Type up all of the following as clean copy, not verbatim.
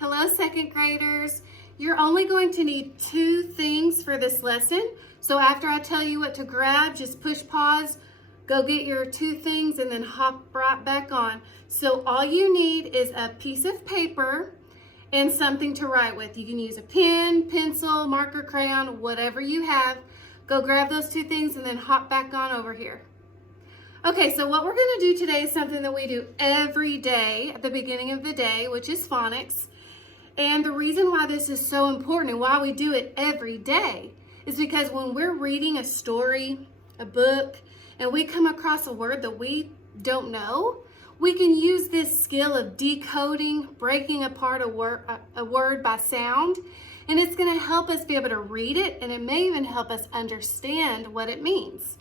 Hello, second graders. You're only going to need 2 things for this lesson. So after I tell you what to grab, just push pause, go get your 2 things, and then hop right back on. So all you need is a piece of paper and something to write with. You can use a pen, pencil, marker, crayon, whatever you have. Go grab those 2 things and then hop back on over here. Okay, so what we're going to do today is something that we do every day at the beginning of the day, which is phonics. And the reason why this is so important and why we do it every day is because when we're reading a story, a book, and we come across a word that we don't know, we can use this skill of decoding, breaking apart a word by sound, and it's going to help us be able to read it, and it may even help us understand what it means.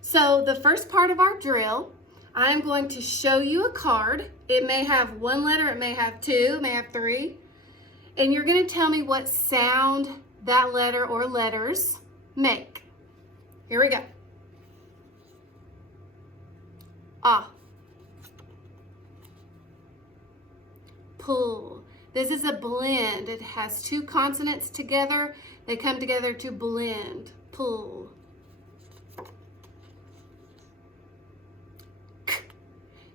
So the first part of our drill, I'm going to show you a card. It may have 1 letter, it may have 2, it may have 3. And you're going to tell me what sound that letter or letters make. Here we go. Ah. Pull. This is a blend. It has 2 consonants together. They come together to blend. Pull.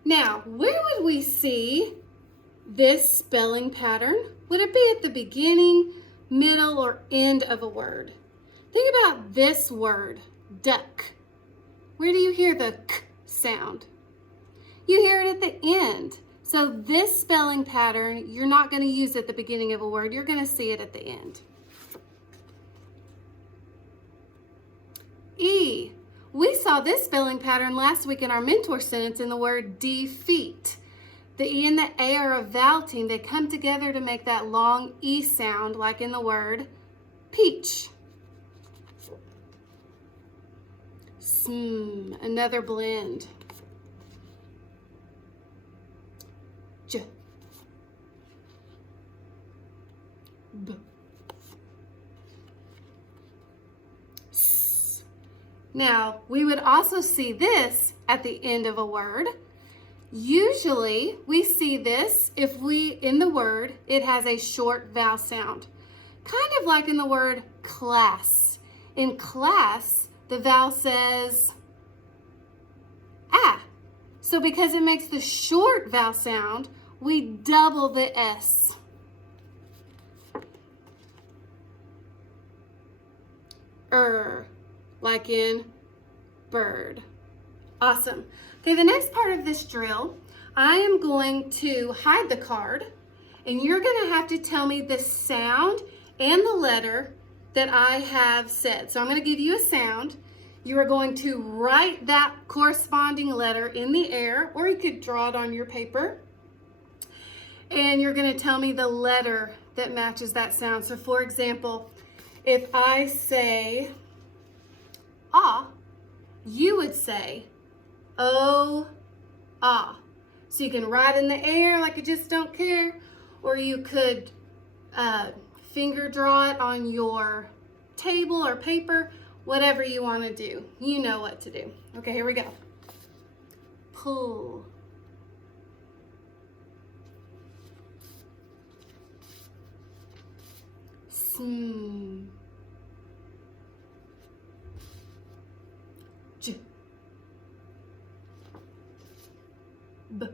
Now, where would we see this spelling pattern? Would it be at the beginning, middle, or end of a word? Think about this word, duck. Where do you hear the k sound? You hear it at the end. So this spelling pattern, you're not going to use at the beginning of a word. You're going to see it at the end. E. We saw this spelling pattern last week in our mentor sentence in the word defeat. The E and the A are a vowel team. They come together to make that long E sound, like in the word peach. Sm, another blend. J. B. S. Now, we would also see this at the end of a word. Usually, we see this if in the word, it has a short vowel sound. Kind of like in the word class. In class, the vowel says ah. So because it makes the short vowel sound, we double the S. Like in bird. Awesome. Okay, the next part of this drill, I am going to hide the card, and you're going to have to tell me the sound and the letter that I have said. So I'm going to give you a sound. You are going to write that corresponding letter in the air, or you could draw it on your paper. And you're going to tell me the letter that matches that sound. So for example, if I say ah, you would say oh, ah. So you can write in the air like you just don't care, or you could finger draw it on your table or paper, whatever you want to do. You know what to do. Okay, here we go. Pull. Sm. J. B.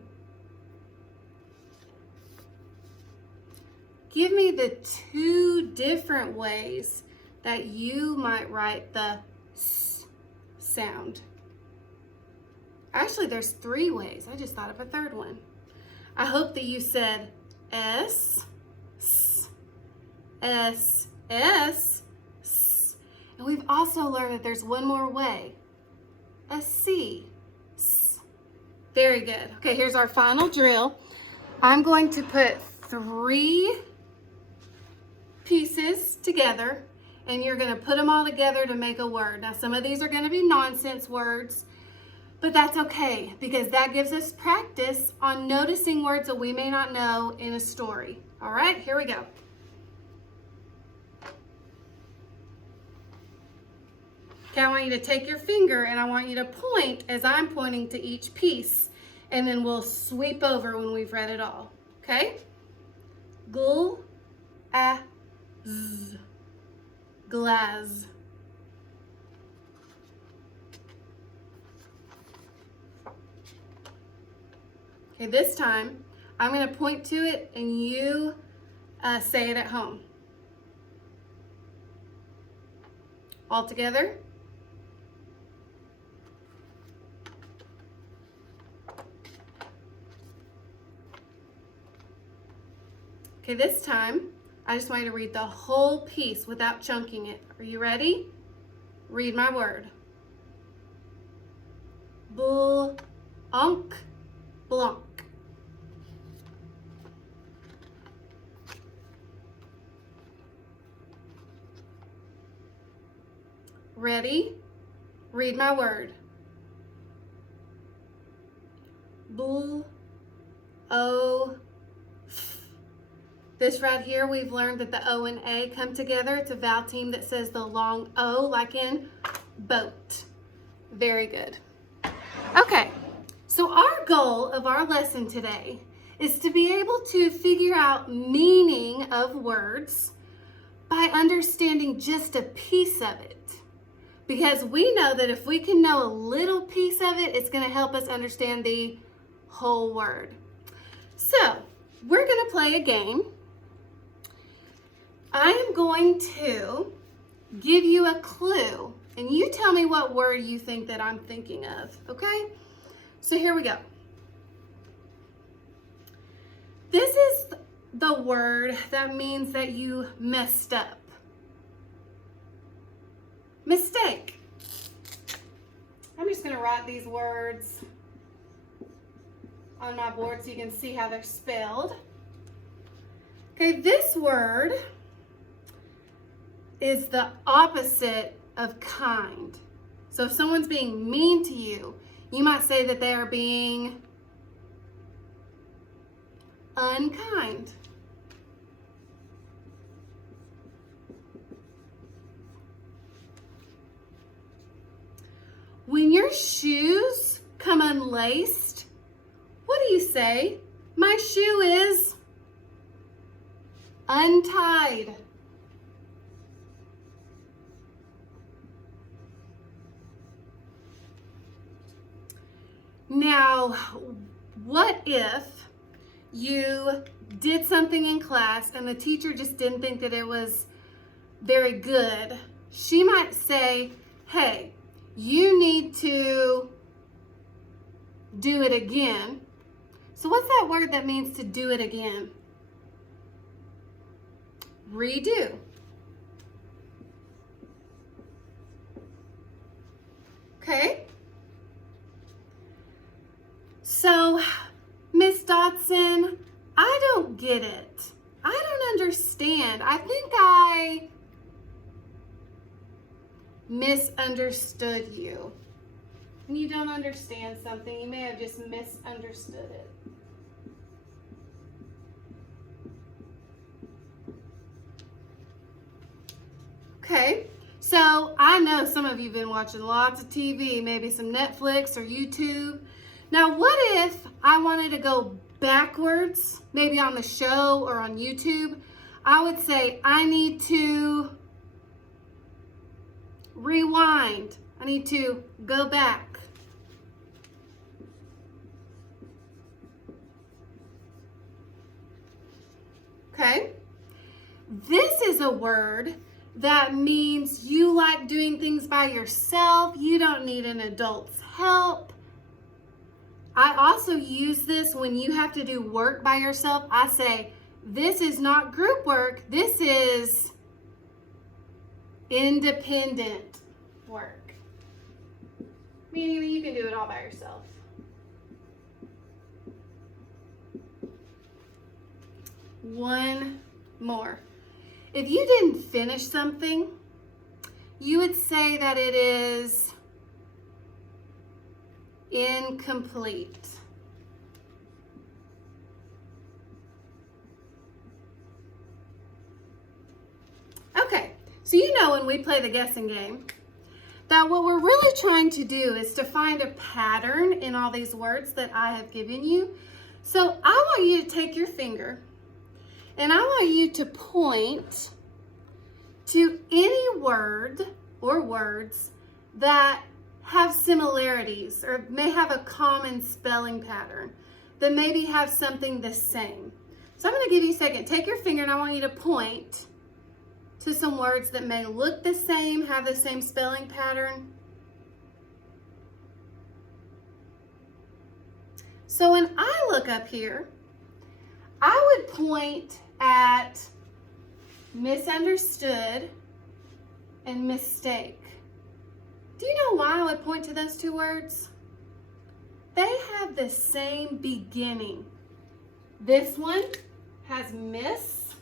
Give me the 2 different ways that you might write the S sound. Actually, there's 3 ways. I just thought of a 3rd one. I hope that you said S, S, S, S, S. And we've also learned that there's one more way. A C. S. Very good. Okay, here's our final drill. I'm going to put 3 pieces together, and you're going to put them all together to make a word. Now, some of these are going to be nonsense words, but that's okay because that gives us practice on noticing words that we may not know in a story. All right, here we go. Okay, I want you to take your finger and I want you to point as I'm pointing to each piece, and then we'll sweep over when we've read it all. Okay? Glaz. Glaz. Okay, this time I'm going to point to it and you say it at home. All together. Okay, this time I just want you to read the whole piece without chunking it. Are you ready? Read my word. Blanc, blanc. Ready? Read my word. Bull, o, f. This right here, we've learned that the O and A come together. It's a vowel team that says the long O, like in boat. Very good. Okay, so our goal of our lesson today is to be able to figure out meaning of words by understanding just a piece of it. Because we know that if we can know a little piece of it, it's going to help us understand the whole word. So, we're going to play a game. I am going to give you a clue, and you tell me what word you think that I'm thinking of, okay? So here we go. This is the word that means that you messed up. Mistake. I'm just going to write these words on my board so you can see how they're spelled. Okay, this word is the opposite of kind. So if someone's being mean to you, you might say that they are being unkind. When your shoes come unlaced, what do you say? My shoe is untied. Now, what if you did something in class and the teacher just didn't think that it was very good? She might say, hey, you need to do it again. So what's that word that means to do it again? Redo. Okay. So, Miss Dotson, I don't get it. I don't understand. I think I misunderstood you. When you don't understand something, you may have just misunderstood it. Okay, so I know some of you have been watching lots of TV, maybe some Netflix or YouTube. Now, what if I wanted to go backwards, maybe on the show or on YouTube? I would say I need to rewind. I need to go back. Okay? This is a word that means you like doing things by yourself. You don't need an adult's help. I also use this when you have to do work by yourself. I say, this is not group work. This is independent work. Meaning that you can do it all by yourself. One more. If you didn't finish something, you would say that it is incomplete. Okay, so you know when we play the guessing game, that what we're really trying to do is to find a pattern in all these words that I have given you. So I want you to take your finger And I want you to point to any word or words that have similarities or may have a common spelling pattern, that maybe have something the same. So I'm going to give you a second. Take your finger and I want you to point to some words that may look the same, have the same spelling pattern. So when I look up here, I would point at misunderstood and mistake. Do you know why I would point to those two words? They have the same beginning. This one has miss,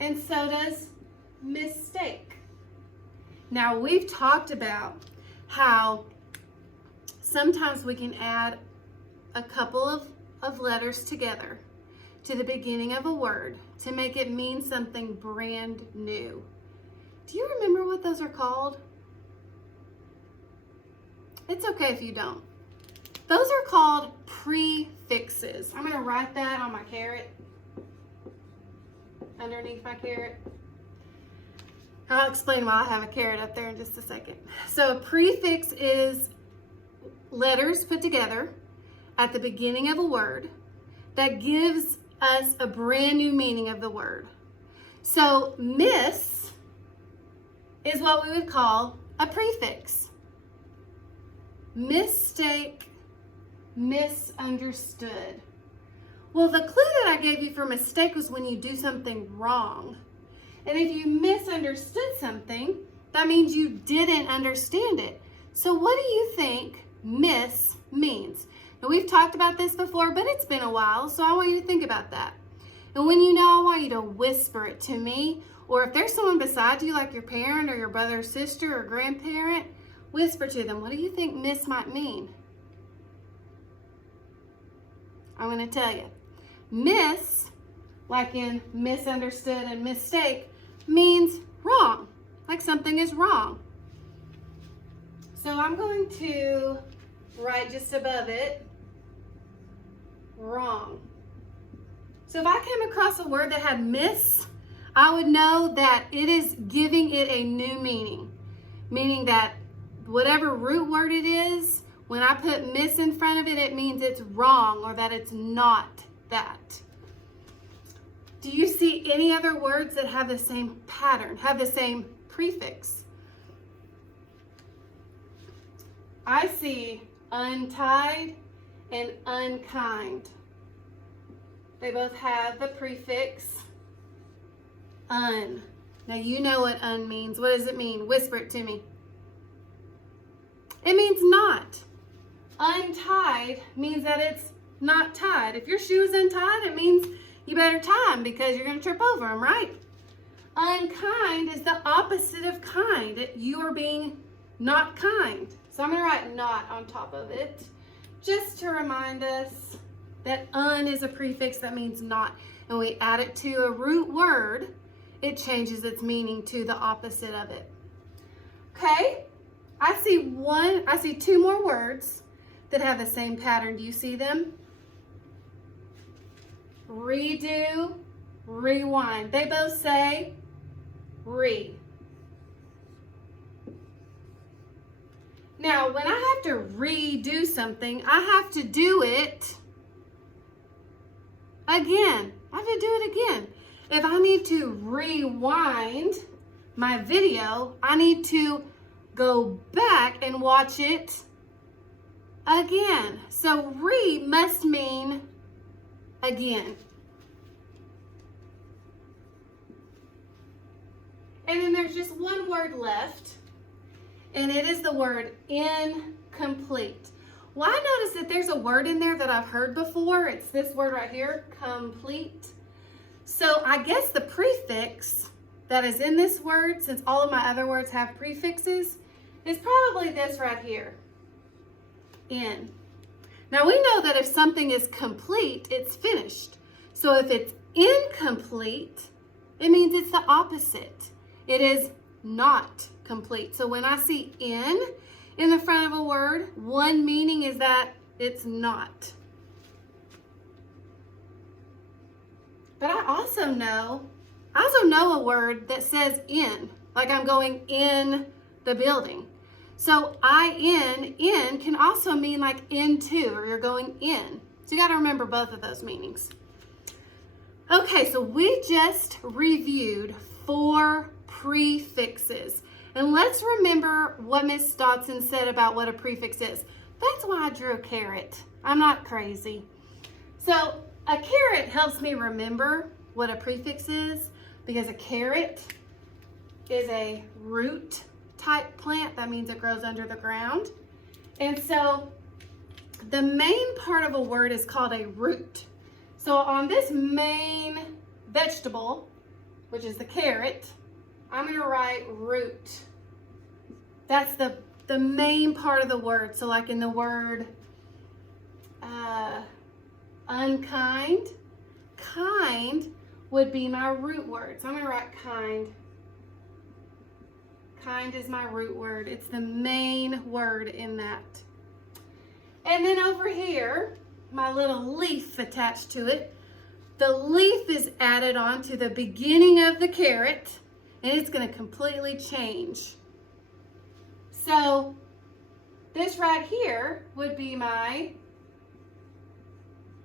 and so does mistake. Now, we've talked about how sometimes we can add a couple of letters together to the beginning of a word to make it mean something brand new. Do you remember what those are called? It's okay if you don't. Those are called prefixes. I'm going to write that on my carrot, underneath my carrot. I'll explain why I have a carrot up there in just a second. So a prefix is letters put together at the beginning of a word that gives us a brand new meaning of the word. So miss is what we would call a prefix. Mistake, misunderstood. Well, the clue that I gave you for mistake was when you do something wrong. And if you misunderstood something, that means you didn't understand it. So what do you think miss means? Now, we've talked about this before, but it's been a while, so I want you to think about that. And when you know, I want you to whisper it to me, or if there's someone beside you, like your parent or your brother or sister or grandparent, whisper to them, what do you think miss might mean? I'm going to tell you. Miss, like in misunderstood and mistake, means wrong, like something is wrong. So I'm going to write just above it, wrong. So if I came across a word that had miss, I would know that it is giving it a new meaning, meaning that whatever root word it is, when I put miss in front of it, it means it's wrong or that it's not that. Do you see any other words that have the same pattern, have the same prefix? I see untied and unkind. They both have the prefix un. Now you know what un means. What does it mean? Whisper it to me. It means not. Untied means that it's not tied. If your shoe is untied, it means you better tie them because you're going to trip over them, right? Unkind is the opposite of kind. You are being not kind. So I'm going to write not on top of it just to remind us that un is a prefix that means not. And we add it to a root word, it changes its meaning to the opposite of it. Okay, I see two more words that have the same pattern. Do you see them? Redo, rewind. They both say re. Now, when I have to redo something, I have to do it again. I have to do it again. If I need to rewind my video, I need to go back and watch it again. So re must mean again. And then there's just one word left, and it is the word incomplete. Well, I noticed that there's a word in there that I've heard before. It's this word right here, complete. So I guess the prefix that is in this word, since all of my other words have prefixes, is probably this right here, in. Now we know that if something is complete, it's finished. So if it's incomplete, it means it's the opposite. It is not complete. So when I see in the front of a word, one meaning is that it's not. also know a word that says in, like I'm going in the building. So in can also mean like into, or you're going in. So you got to remember both of those meanings. Okay, so we just reviewed 4 prefixes. And let's remember what Miss Dodson said about what a prefix is. That's why I drew a carrot. I'm not crazy. So a carrot helps me remember what a prefix is, because a carrot is a root type plant. That means it grows under the ground. And so the main part of a word is called a root. So on this main vegetable, which is the carrot, I'm going to write root. That's the main part of the word. So like in the word unkind, kind would be my root word. So I'm going to write kind. Kind is my root word. It's the main word in that. And then over here, my little leaf attached to it. The leaf is added on to the beginning of the carrot, and it's going to completely change. So this right here would be my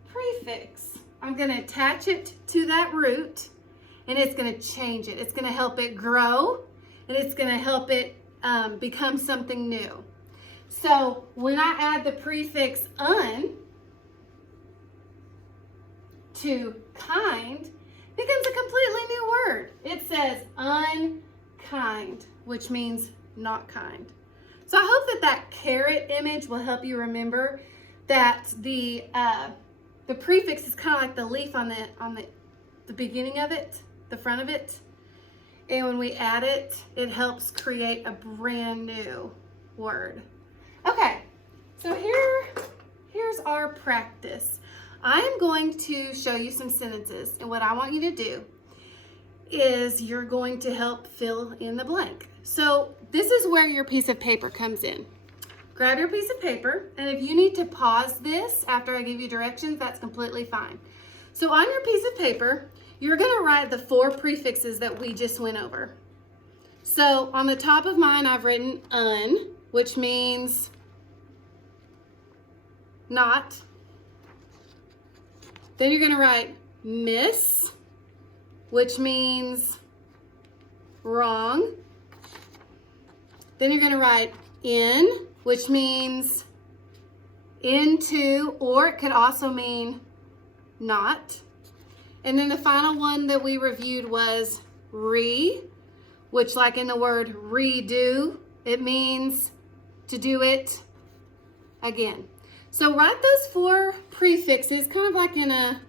prefix. I'm going to attach it to that root, and it's going to change it. It's going to help it grow, and it's going to help it become something new. So when I add the prefix un to kind, it becomes a completely new word. It says unkind, which means not kind. So I hope that carrot image will help you remember that the prefix is kind of like the leaf on the beginning of it, the front of it. And when we add it, it helps create a brand new word. Okay, so here's our practice. I am going to show you some sentences, and what I want you to do is you're going to help fill in the blank. So this is where your piece of paper comes in. Grab your piece of paper, and if you need to pause this after I give you directions, that's completely fine. So on your piece of paper, you're going to write the 4 prefixes that we just went over. So on the top of mine, I've written un, which means not. Then you're going to write miss, which means wrong. Then you're going to write in, which means into, or it could also mean not. And then the final one that we reviewed was re, which like in the word redo, it means to do it again. So write those 4 prefixes kind of like in a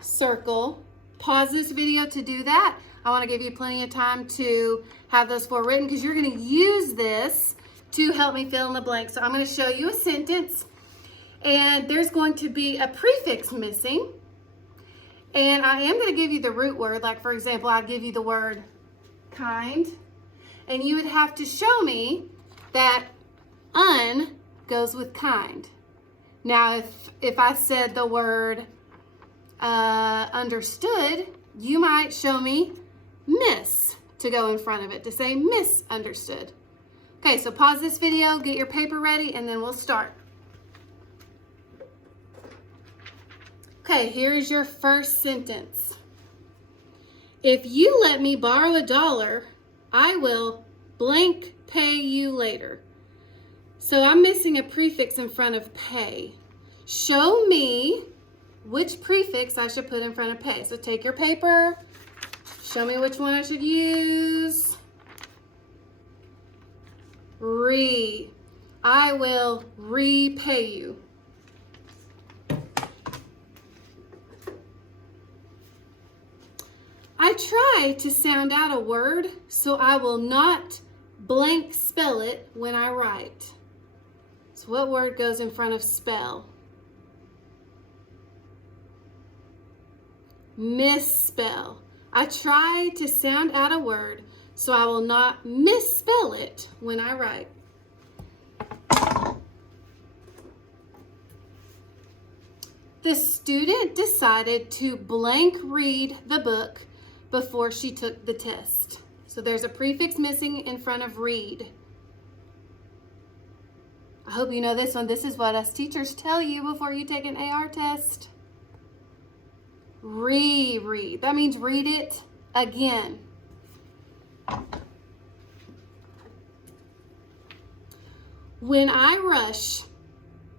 circle. Pause this video to do that. I want to give you plenty of time to have those 4 written, because you're going to use this to help me fill in the blank. So I'm going to show you a sentence, and there's going to be a prefix missing. And I am going to give you the root word. Like, for example, I'll give you the word kind, and you would have to show me that un goes with kind. Now, if I said the word understood, you might show me miss to go in front of it, to say misunderstood. Okay, so pause this video, get your paper ready, and then we'll start. Okay, here is your first sentence. If you let me borrow $1, I will blank pay you later. So I'm missing a prefix in front of pay. Show me which prefix I should put in front of pay. So take your paper, show me which one I should use. Re. I will repay you. I try to sound out a word, so I will not blank spell it when I write. So what word goes in front of spell? Misspell. I try to sound out a word, so I will not misspell it when I write. The student decided to blank read the book before she took the test. So there's a prefix missing in front of read. I hope you know this one. This is what us teachers tell you before you take an AR test. Reread. That means read it again. When I rush,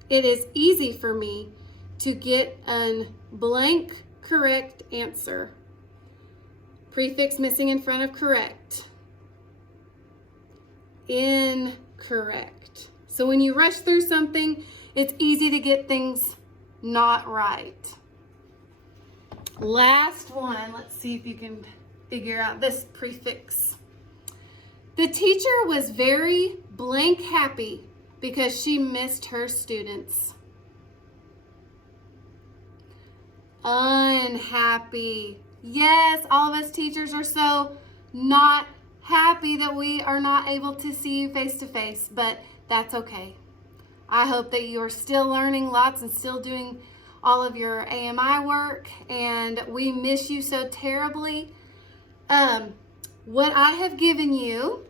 it is easy for me to get a blank correct answer. Prefix missing in front of correct. Incorrect. So when you rush through something, it's easy to get things not right. Last one. Let's see if you can figure out this prefix. The teacher was very blank happy because she missed her students. Unhappy. Yes, all of us teachers are so not happy that we are not able to see you face to face, but that's okay. I hope that you are still learning lots and still doing all of your AMI work, and we miss you so terribly. What I have given you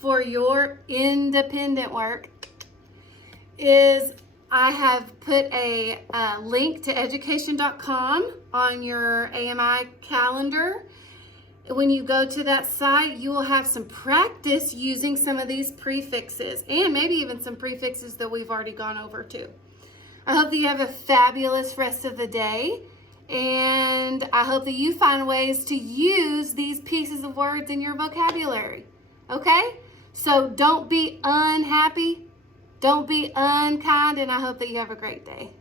for your independent work is I have put a link to education.com on your AMI calendar. When you go to that site, you will have some practice using some of these prefixes and maybe even some prefixes that we've already gone over too. I hope that you have a fabulous rest of the day, and I hope that you find ways to use these pieces of words in your vocabulary. Okay? So don't be unhappy. Don't be unkind, and I hope that you have a great day.